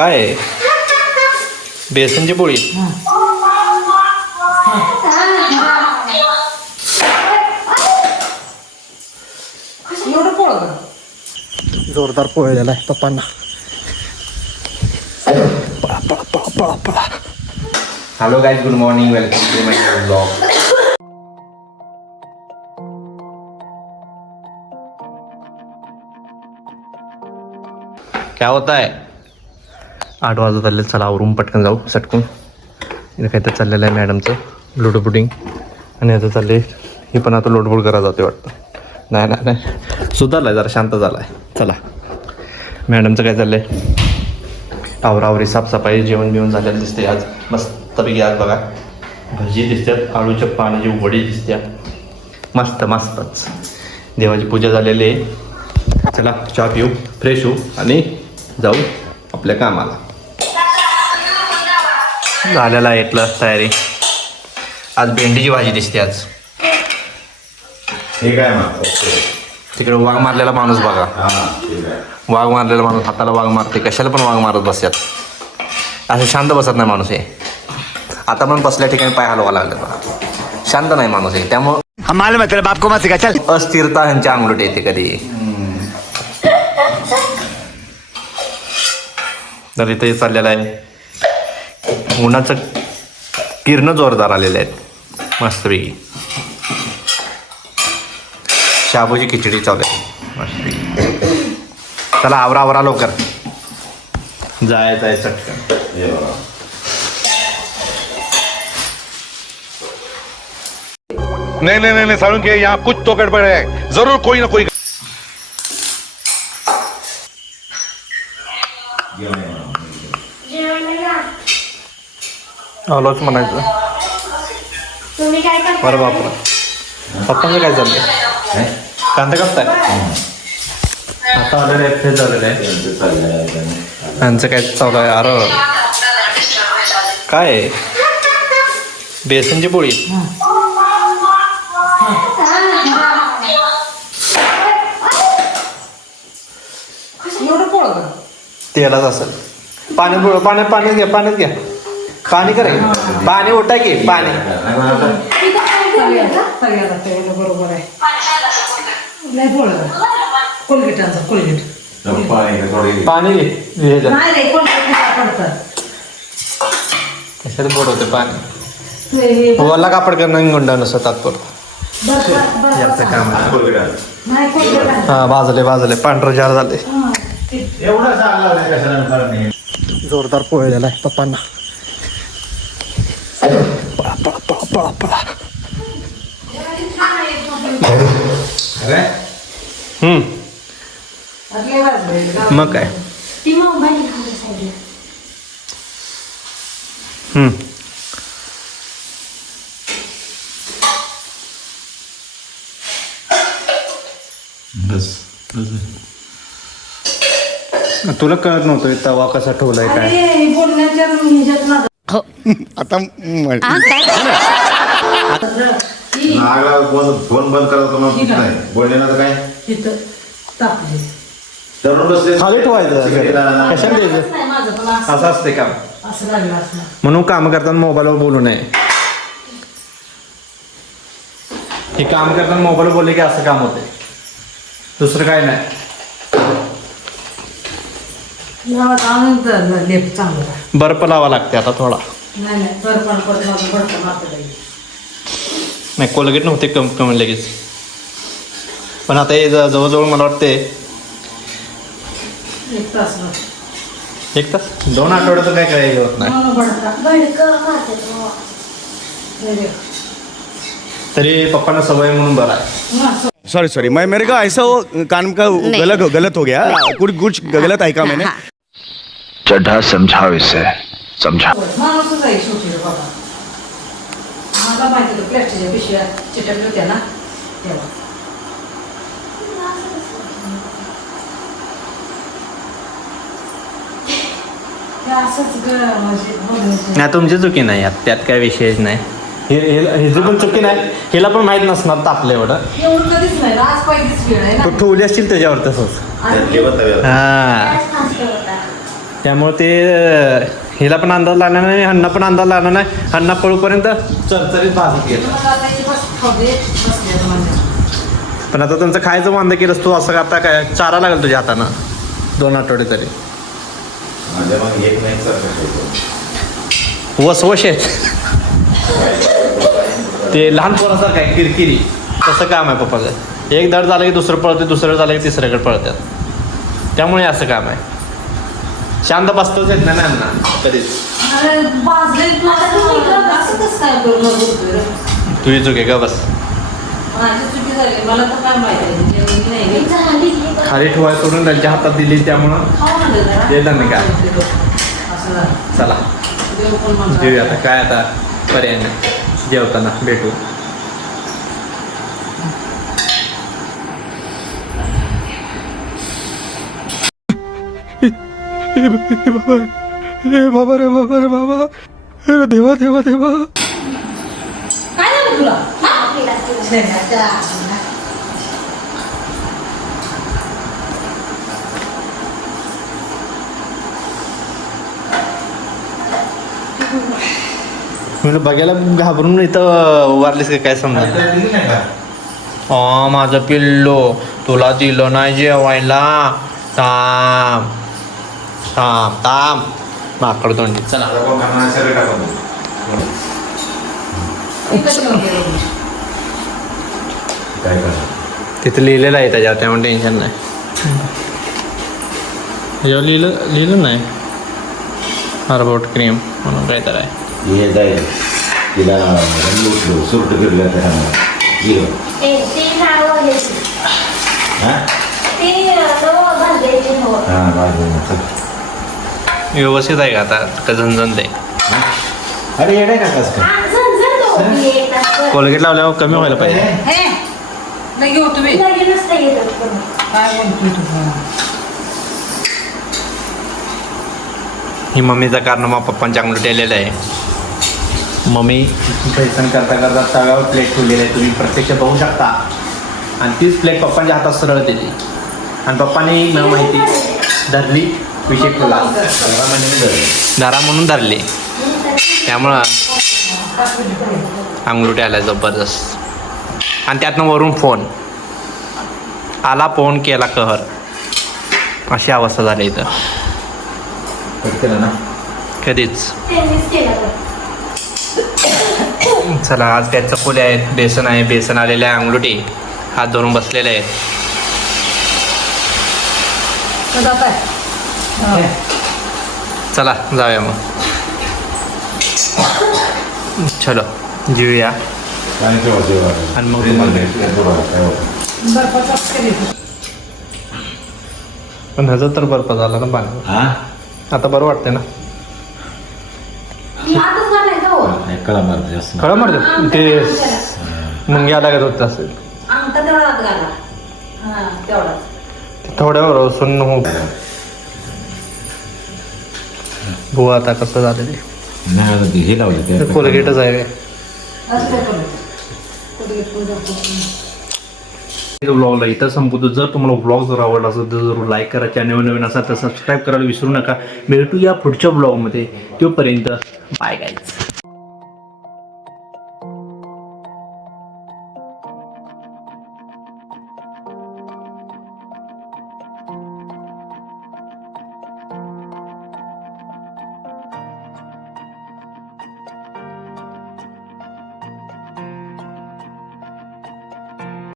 काय आहे? बेसनची पोळी. जोरदार पोळी दिलाय पप्पांना. पळा पळा पळा पळा पळा. Hello guys, good morning, welcome to my blog. क्या होता है? 8 वाजत आले. चला आवरून पटकन जाऊ सटकून. इथे काहीतरी चाललेलं आहे मॅडमचं लोडो पुडिंग. आणि आता चालले ही पण आता लोडबोड करा जाते वाटतं. नाही नाही नाही सुधारलाय, जरा शांत झालाय. चला मॅडमचं काय चाललंय? आवरावरी साफसफाई, जेवण बिवण झालेलं दिसते आज मस्तपैकी. आज बघा भजी दिसतात, आळूच्या पाण्याची वडी दिसत्या, मस्त मस्तच. देवाची पूजा झालेली आहे. चला चहा पिऊ, फ्रेश होऊ आणि जाऊ आपल्या कामाला. झालेला आहे इथलं तयारी. आज भेंडीची भाजी दिसते. आज ठीक आहे मग. तिकडे वाघ मारलेला माणूस बघा. वाघ मारलेला माणूस हाताला वाघ मारते, कशाला पण वाघ मारत बसतात. असं शांत बसत नाही माणूस आहे. आता पण बसल्या ठिकाणी पाय हलवा लागले बघा. शांत नाही माणूस आहे. त्यामुळे मतलब आपको मत सिखा चल. अस्थिरता ह्यांच्या अंगलट येते कधी. तर इथे चाललेलं आहे. उन्हाचं किरण जोरदार आलेले आहेत मस्तपैकी. शाबूची खिचडी चालू आहे मस्तपैकी. चला आवरा आवरा लवकर, जायचं आहे चटकन. नहीं नहीं नहीं सारुण के यहाँ कुछ तो गड़बड़ है, जरूर कोई ना कोई. आलोच म्हणायचं. तुम्ही काय करता? बरं बापरा, पप्पांचं काय चाललंय? कांदा कापताय? आता आलेलं आहे, फ्रेश झालेलं आहे. यांचं काय चालू आहे? अरे काय आहे? बेसनची पोळी. तेलाच असेल. पाण्यात पाण्यात घ्या, पाण्यात घ्या. पाणी करे, पाणी ओटा की पाणी. बरोबर आहे. नाही बोल कोलगेट आणजा, कोलगेट. पाणी घे. नाही रे कोलगेट पडतात. कशाला बोट होते पाणी? वल्ला कापड करणं गुंडा नसतं तात्पुरतं. याचं काम आहे. नाही कोलगेट. हा भाजले पांढरं जार झाले. एवढं चांगलं कशाला. जोरदार पोळी दिलाय पप्पांना. पळा पळा पळा पळा पळा. मग काय. ती मोबाईल खाली साईडला. तुला कळत नव्हतं तवा कसा ठेवलाय काय? अरे बोलण्याच्या ह्याच्यात ना आता फोन बंद करायला तुम्हाला नाही बोलले ना तर काय तिथं तापले. धरून बसले. खाली ठेवायचं. कशाला द्यायचं? नाही माझं पण असं असं असते काम. असं लागलं असं. म्हणून काम करताना मोबाईलवर बोलू नये. हे काम करताना मोबाईलवर बोलले की असं काम होते, दुसरं काय नाही. गावात आणून लेप चांगला. बर्फ लावा लागते आता थोडा. नाही नाही तर पण पडत माझं पडतं मारतं लागेल. नाही कोलगेट नव्हते कमी लगेच. पण आता हे जवळजवळ मला वाटते 1 तास. 1 तास 2 आठवड्याचं काय काय होत नाही. बडकं मारतात मग. तरी पप्पांना सवय म्हणून बरं आहे. सॉरी सॉरी मैं मेरे को ऐसा वो कान का गलत हो गया. कुछ गलत है क्या मैंने? चड्ढा समझाओ इसे, समझा. माणूसच आहे शेवटी बाबा. मला माहिती होतं प्लॅस्टिकच्या पिशव्या चिटकल्या होत्या ना तेव्हा. ते असंच म्हणजे बोलायचं. नाही तुमची चुकी नाही यात, त्यात काय विषयच नाही. ह्याची पण चुकी नाही. हिला पण माहीत नसणार तापलं एवढं. एवढं कधीच नाही. आज पहिलीच वेळ आहे तू ना. ठेवली असतील त्याच्यावर तसंच. आणि जेवण तव्यावर. हा गॅस फास्ट होता. त्यामुळे ते हिला पण अंदाज लागणार नाही, ह्यांना पण अंदाज लागणार नाही. ह्यांना पळूपर्यंत चरचरीत भाजत गेलं. मला आता इथे बस खाऊ दे, बसले आता म्हणजे. पण आता त्यांचं खायचं वांदा केलंस तू असं आता काय चारा लागेल तुझ्या हातानं 2 आठवडे तरी. माझ्या मग एक नाही चरकट. वसवश आहेत ते लहान पोरासारखं आहे, किरकिरी तसं काम आहे पप्पाचं. एक धड झालं की दुसरं पळते, दुसरं झालं की तिसऱ्याकडे पळतात. त्यामुळे असं काम आहे. शांत बसतच येत नाही ना यांना कधीच. अरे बाजले असं कसं काय करून बोलतोय रे? तुझी चुकी का बस. माझी चुकी झाली, मला तर काय माहिती आहे जेवण की नाही. झाली की खाली ठेवाय सोडून त्यांच्या हातात दिली त्यामुळं खाऊ म्हणलं जरा. देतात नाही काय. असं झालं. चला देव पण म्हणतो. जेऊया आता, काय आता पर्याय नाही. जेवताना भेटू. काय झालं तुला? शेणाच्या. म्हणलं बघायला घाबरून इथं उभारलीस का काय समजा. दिली नाही का? माझं पिल्लो तुला दिलं नाही जेवायला. थांब थांब थांब माकड तोंडी. चला आता कोण करणार? सगळं टाकून दे. इथं ठेवून गेलो. काय करणार? तिथं लिहिलेलं आहे त्याच्यावर, त्यामुळे टेन्शन नाही. त्याच्यावर लिहिलं नाही हार्बोट क्रीम म्हणून काय तर आहे. हे जाईल तिला लुटलो सुरट फिरलं त्याच्यामुळे ते नाव आहे ते. हां ते नाव बांधायचे हो. हां बाजूला चल. व्यवस्थित आहे का आता का झणझण ते. अरे येडे का कसं काय? हा, झणझण तो उभी आहे एक तास. कोलगेट लावल्यावर कमी व्हायला पाहिजे. हे नाही घेऊ तुम्ही. लगेच नाही येत कोणी. काय बोलतोय तू? ही मम्मीचा कारनामा पप्पांच्या अंगलट आलेला आहे. मम्मी बेसन करता करता तव्यावर प्लेट ठेवलेली आहे, तुम्ही प्रत्यक्ष बघू शकता. आणि तीच प्लेट पप्पांच्या हातात सरळ दिली आणि पप्पांनी न माहिती धरली, विषय ठेवला. धरा म्हणून धरली, त्यामुळं अंगलुटे आल्या जबरदस्त. आणि त्यातनं वरून फोन आला, फोन केला कहर, अशी अवस्था झाली इथं. कट केलं ना? कधीच. त्यांनीच केलं तर. चला आज काय चकोले आहेत, बेसन आहे, बेसन आलेले आहे, अंगलुटी हात धरून बसलेले आहेत. तुझा काय? हा. चला जाऊया मग. चलो जेऊया काय ठेवा जेवायला. आणि मग तुम्हाला काय होतं? बर्फाचा केली तू. पण ह्याचं तर बर्फ झाला ना पाणी. हां आता बरं वाटतंय ना. आतच घालायचं हो. कळा मारते जास्त. खळं मारत ते मुंग्या लागत होत असेल. अंगठा तेवढा आत घाला. हा तेवढाच. ते थोड्यावर सुन्न हो. भू आता कसं झालं ते. नाही हे लावलं ते कोलगेटच आहे. असं काय करू? कुठे पूजा ब्लॉगला इथं संपवतो. जर तुम्हाला ब्लॉग जर आवडला असेल तर जरूर लाईक करा. चॅनल नवीन असाल तर सबस्क्राईब करायला विसरू नका. भेटूया पुढच्या ब्लॉगमध्ये. तोपर्यंत बाय गाईज.